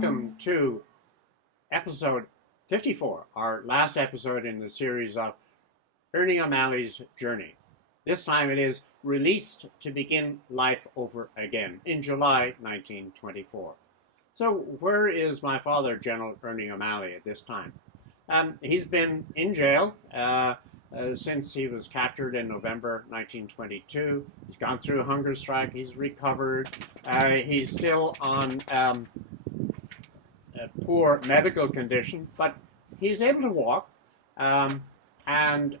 welcome to episode 54, our last episode in the series of Ernie O'Malley's Journey. This time it is released to begin life over again in July 1924. So where is my father, General Ernie O'Malley, at this time? He's been in jail since he was captured in November 1922. He's gone through a hunger strike. He's recovered. He's still on a poor medical condition, but he's able to walk, and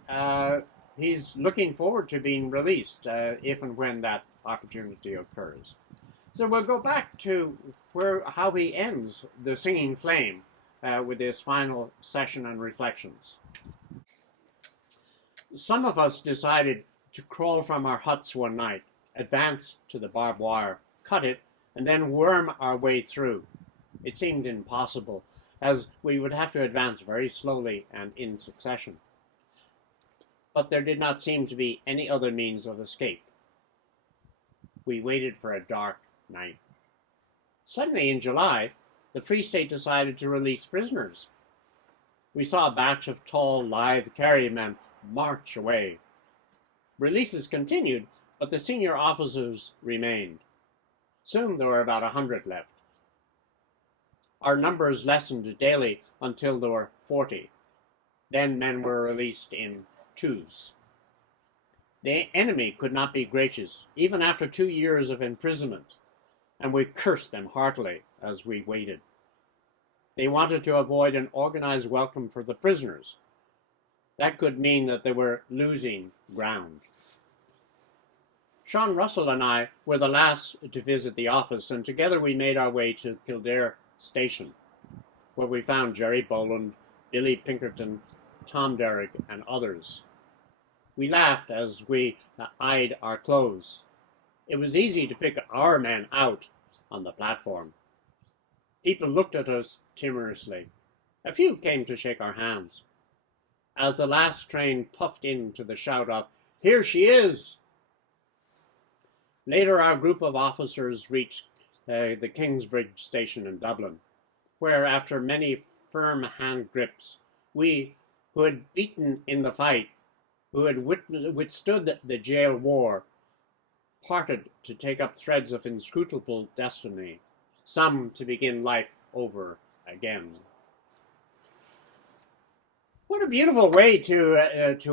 he's looking forward to being released if and when that opportunity occurs. So we'll go back to how he ends The Singing Flame with his final session and reflections. Some of us decided to crawl from our huts one night, advance to the barbed wire, cut it, and then worm our way through. It seemed impossible, as we would have to advance very slowly and in succession. But there did not seem to be any other means of escape. We waited for a dark night. Suddenly, in July, the Free State decided to release prisoners. We saw a batch of tall, lithe carrymen march away. Releases continued, but the senior officers remained. Soon there were about 100 left. Our numbers lessened daily until there were 40. Then men were released in twos. The enemy could not be gracious, even after 2 years of imprisonment, and we cursed them heartily as we waited. They wanted to avoid an organized welcome for the prisoners. That could mean that they were losing ground. Sean Russell and I were the last to visit the office, and together we made our way to Kildare Station, where we found Jerry Boland, Billy Pinkerton, Tom Derrick, and others. We laughed as we eyed our clothes. It was easy to pick our men out on the platform. People looked at us timorously. A few came to shake our hands. As the last train puffed into the shout of, "Here she is!" Later our group of officers reached the Kingsbridge station in Dublin, where after many firm hand grips, we, who had beaten in the fight, who had withstood the jail war, parted to take up threads of inscrutable destiny, some to begin life over again. What a beautiful way to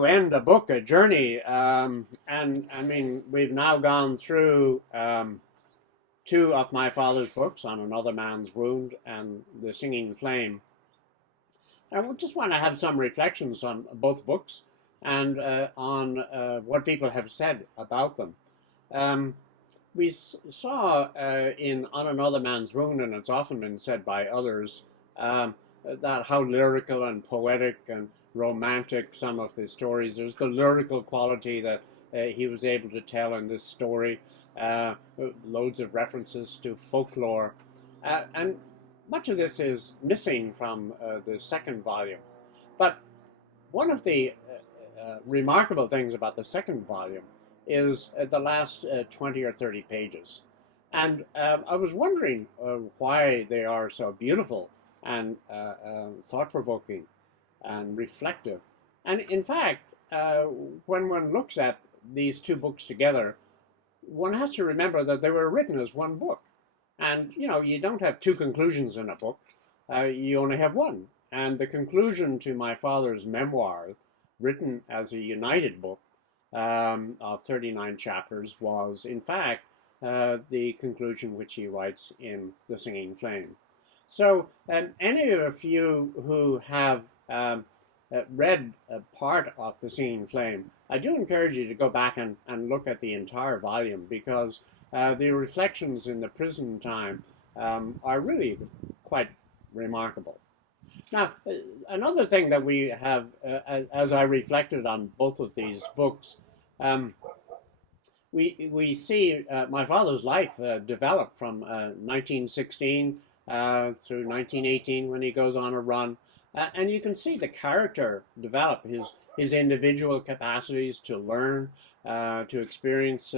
end a book, a journey. And I mean, we've now gone through 2 of my father's books, On Another Man's Wound and The Singing Flame. I just want to have some reflections on both books and on what people have said about them. We saw in On Another Man's Wound, and it's often been said by others, that how lyrical and poetic and romantic some of the stories. There's the lyrical quality that he was able to tell in this story. Loads of references to folklore. And much of this is missing from the second volume. But one of the remarkable things about the second volume is the last 20 or 30 pages. And I was wondering why they are so beautiful and thought-provoking and reflective. And in fact, when one looks at these 2 books together, one has to remember that they were written as one book. And, you know, you don't have 2 conclusions in a book. You only have one. And the conclusion to my father's memoir, written as a united book of 39 chapters, was, in fact, the conclusion which he writes in The Singing Flame. So any of you who have read a part of The Singing Flame, I do encourage you to go back and look at the entire volume, because the reflections in the prison time are really quite remarkable. Now, another thing that we have, as I reflected on both of these books, we see my father's life develop from 1916 through 1918 when he goes on a run. And you can see the character develop, his individual capacities to learn, to experience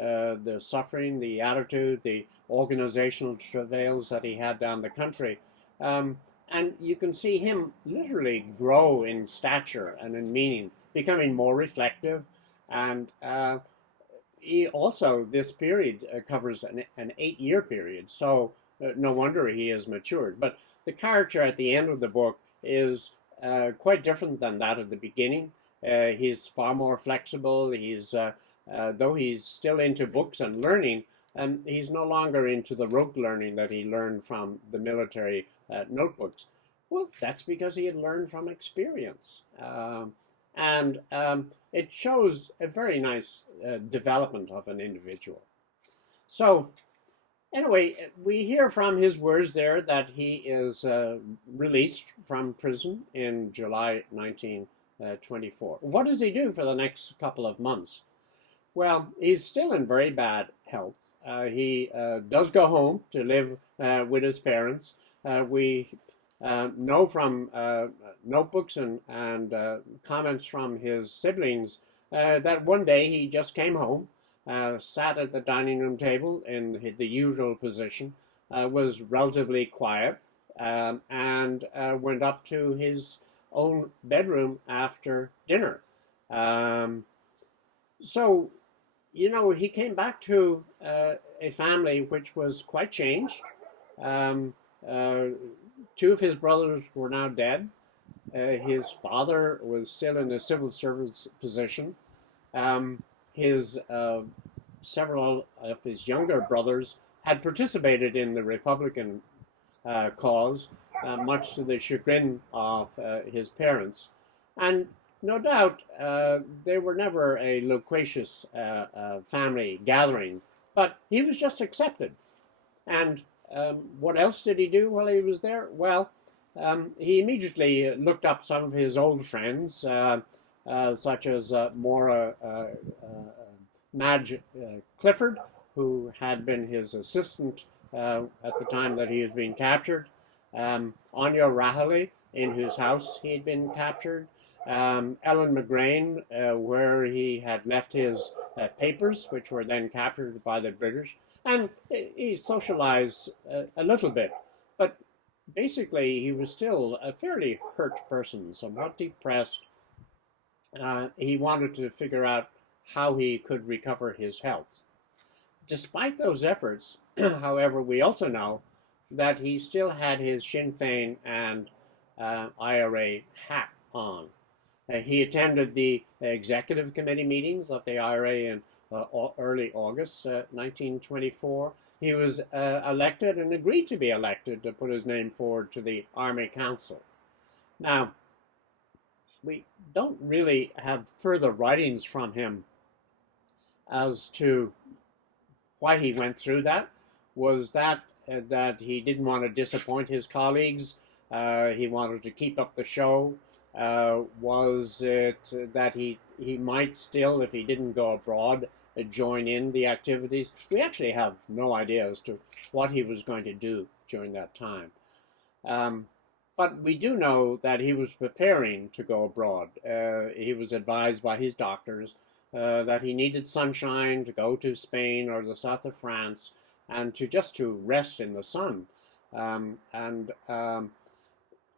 the suffering, the attitude, the organizational travails that he had down the country. And you can see him literally grow in stature and in meaning, becoming more reflective. And he also, this period covers an 8-year period, so no wonder he has matured. But the character at the end of the book is quite different than that of the beginning. He's far more flexible. Though he's still into books and learning, he's no longer into the rote learning that he learned from the military notebooks. Well, that's because he had learned from experience. And it shows a very nice development of an individual. So anyway, we hear from his words there that he is released from prison in July 1924. What does he do for the next couple of months? Well, he's still in very bad health. He does go home to live with his parents. We know from notebooks and comments from his siblings that one day he just came home, sat at the dining room table in the usual position, was relatively quiet, and went up to his own bedroom after dinner. So, he came back to a family which was quite changed. Two of his brothers were now dead. His father was still in a civil service position. Several of his younger brothers had participated in the Republican cause, much to the chagrin of his parents. And no doubt they were never a loquacious family gathering, but he was just accepted. And what else did he do while he was there? Well, he immediately looked up some of his old friends, such as Madge Clifford, who had been his assistant at the time that he was being captured, Anya Rahilly, in whose house he had been captured, Ellen McGrain, where he had left his papers, which were then captured by the British. And he socialized a little bit, but basically he was still a fairly hurt person, somewhat depressed. He wanted to figure out how he could recover his health. Despite those efforts, however, we also know that he still had his Sinn Féin and IRA hat on. He attended the executive committee meetings of the IRA in early August 1924. He was elected and agreed to be elected to put his name forward to the Army Council. Now, we don't really have further writings from him as to why he went through that. Was that he didn't want to disappoint his colleagues? He wanted to keep up the show? Was it that he might still, if he didn't go abroad, join in the activities? We actually have no idea as to what he was going to do during that time. But we do know that he was preparing to go abroad. He was advised by his doctors that he needed sunshine to go to Spain or the south of France and to rest in the sun.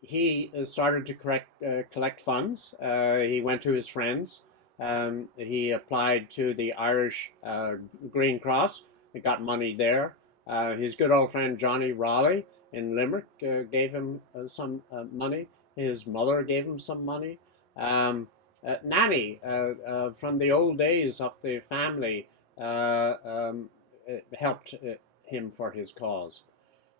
He started to collect funds. He went to his friends. He applied to the Irish Green Cross. He got money there. His good old friend Johnny Raleigh in Limerick gave him some money. His mother gave him some money. Nanny from the old days of the family helped him for his cause.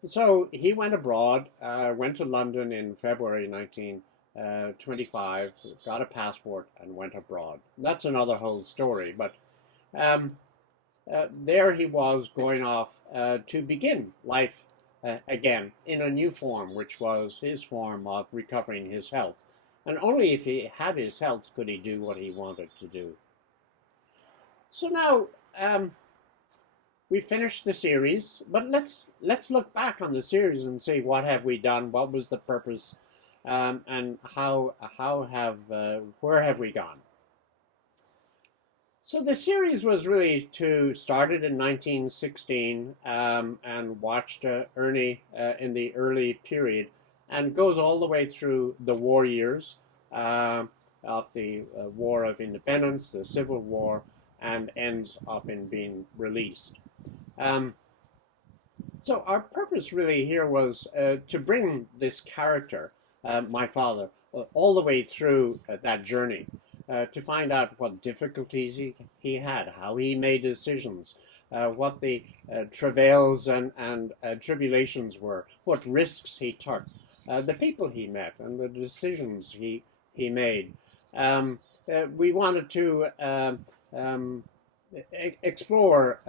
So he went abroad, went to London in February 1925, got a passport and went abroad. That's another whole story, but there he was going off to begin life again in a new form, which was his form of recovering his health. And only if he had his health could he do what he wanted to do. So now we finished the series, but let's look back on the series and see what have we done, what was the purpose, and where have we gone. So the series was really started in 1916 and watched Ernie in the early period and goes all the way through the war years uh, of the War of Independence, the Civil War, and ends up in being released. Um, so our purpose really here was to bring this character, my father, all the way through that journey, to find out what difficulties he had, how he made decisions, what the travails and tribulations were, what risks he took, the people he met, and the decisions he made. Um, we wanted to um, explore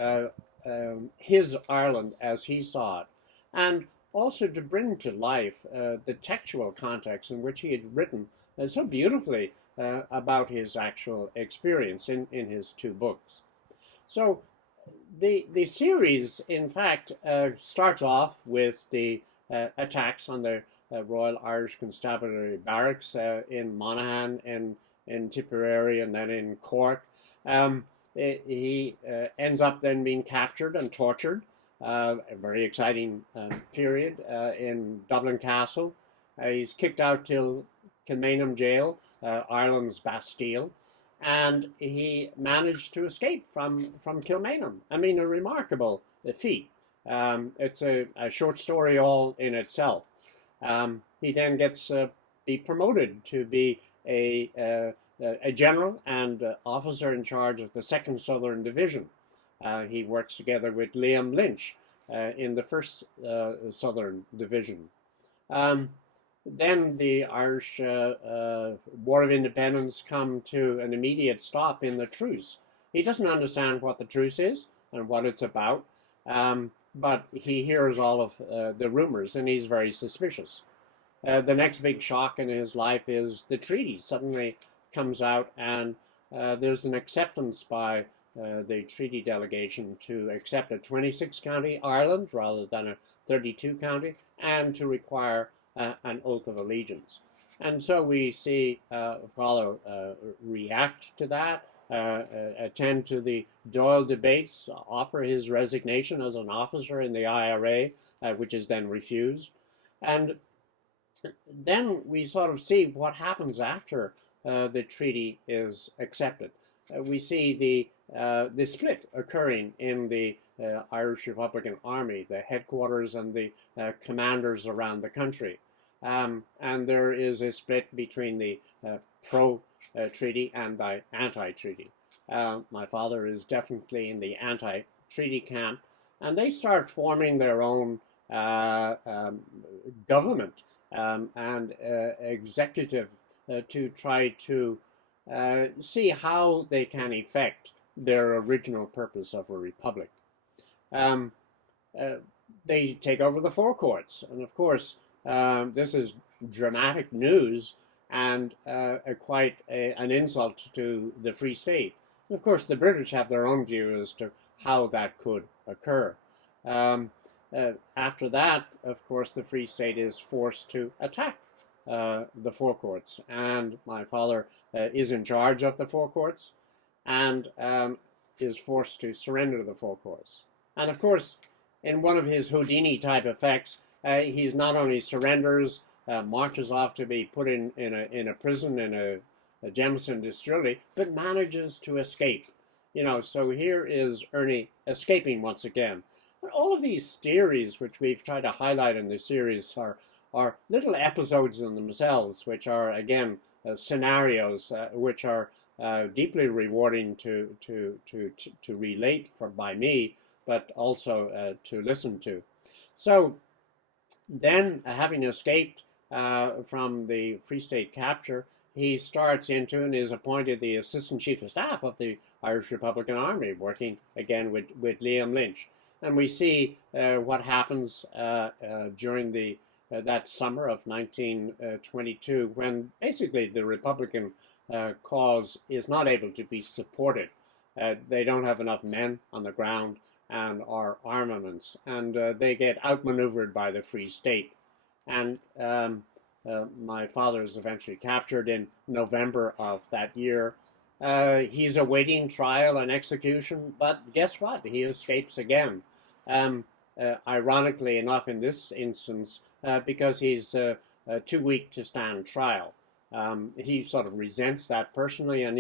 his Ireland as he saw it, and also to bring to life the textual context in which he had written so beautifully about his actual experience in his two books. So the series, in fact, starts off with the attacks on the Royal Irish Constabulary Barracks in Monaghan, in Tipperary, and then in Cork. Um, he ends up then being captured and tortured. A very exciting period in Dublin Castle. He's kicked out till Kilmainham Jail, Ireland's Bastille, and he managed to escape from Kilmainham. I mean, a remarkable feat. It's a short story all in itself. He then gets be promoted to be a general and officer in charge of the Second Southern Division. He works together with Liam Lynch in the First Southern Division. Um, then the Irish War of Independence come to an immediate stop in the truce. He doesn't understand what the truce is and what it's about, but he hears all of the rumors and he's very suspicious. The next big shock in his life is the treaty suddenly comes out, and there's an acceptance by the treaty delegation to accept a 26 county Ireland rather than a 32 county, and to require an oath of allegiance. And so we see Father react to that, attend to the Dáil debates, offer his resignation as an officer in the IRA, which is then refused. And then we sort of see what happens after the treaty is accepted. We see the split occurring in the Irish Republican Army, the headquarters and the commanders around the country. And there is a split between the pro-treaty and the anti-treaty. My father is definitely in the anti-treaty camp, and they start forming their own government and executive to try to see how they can effect their original purpose of a republic. Um, they take over the forecourts, and of course, this is dramatic news and quite an insult to the Free State. And of course, the British have their own view as to how that could occur. After that, of course, the Free State is forced to attack the forecourts, and my father is in charge of the forecourts and is forced to surrender the forecourts. And of course, in one of his Houdini type effects, he's not only surrenders, marches off to be put in a prison in a Jameson distillery, but manages to escape. You know, so here is Ernie escaping once again. But all of these theories, which we've tried to highlight in the series, are little episodes in themselves, which are again scenarios which are deeply rewarding to relate by me, but also to listen to. So then, having escaped from the Free State capture, he starts into and is appointed the Assistant Chief of Staff of the Irish Republican Army, working again with Liam Lynch. And we see what happens during that summer of 1922, when basically the Republican cause is not able to be supported. They don't have enough men on the ground and our armaments, and they get outmaneuvered by the Free State. And my father is eventually captured in November of that year. He's awaiting trial and execution, but guess what? He escapes again. Ironically enough, in this instance, because he's too weak to stand trial. He sort of resents that personally, and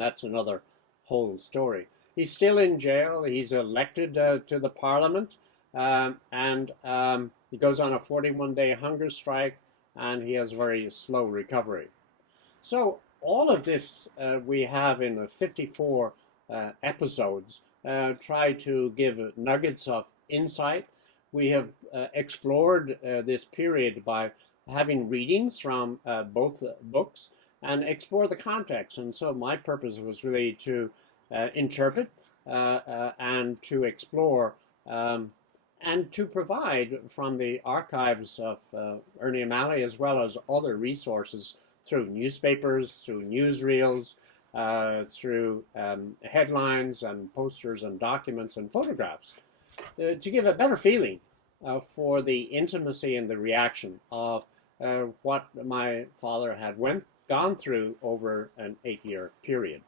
that's another whole story. He's still in jail. He's elected to the parliament, and he goes on a 41-day hunger strike, and he has a very slow recovery. So all of this we have in the 54 episodes try to give nuggets of insight. We have explored this period by having readings from both books and explore the context. And so my purpose was really to interpret and to explore and to provide from the archives of Ernie O'Malley, as well as other resources through newspapers, through newsreels, through headlines and posters and documents and photographs, to give a better feeling for the intimacy and the reaction of what my father had gone through over an 8-year period.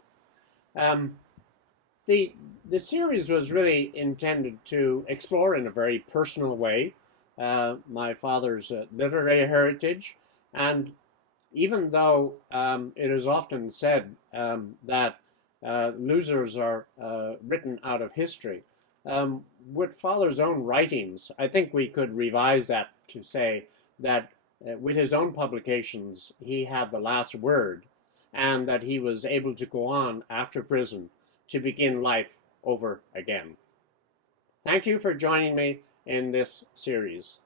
The series was really intended to explore in a very personal way my father's literary heritage, and even though it is often said that losers are written out of history, with father's own writings, I think we could revise that to say that with his own publications, he had the last word, and that he was able to go on after prison to begin life over again. Thank you for joining me in this series.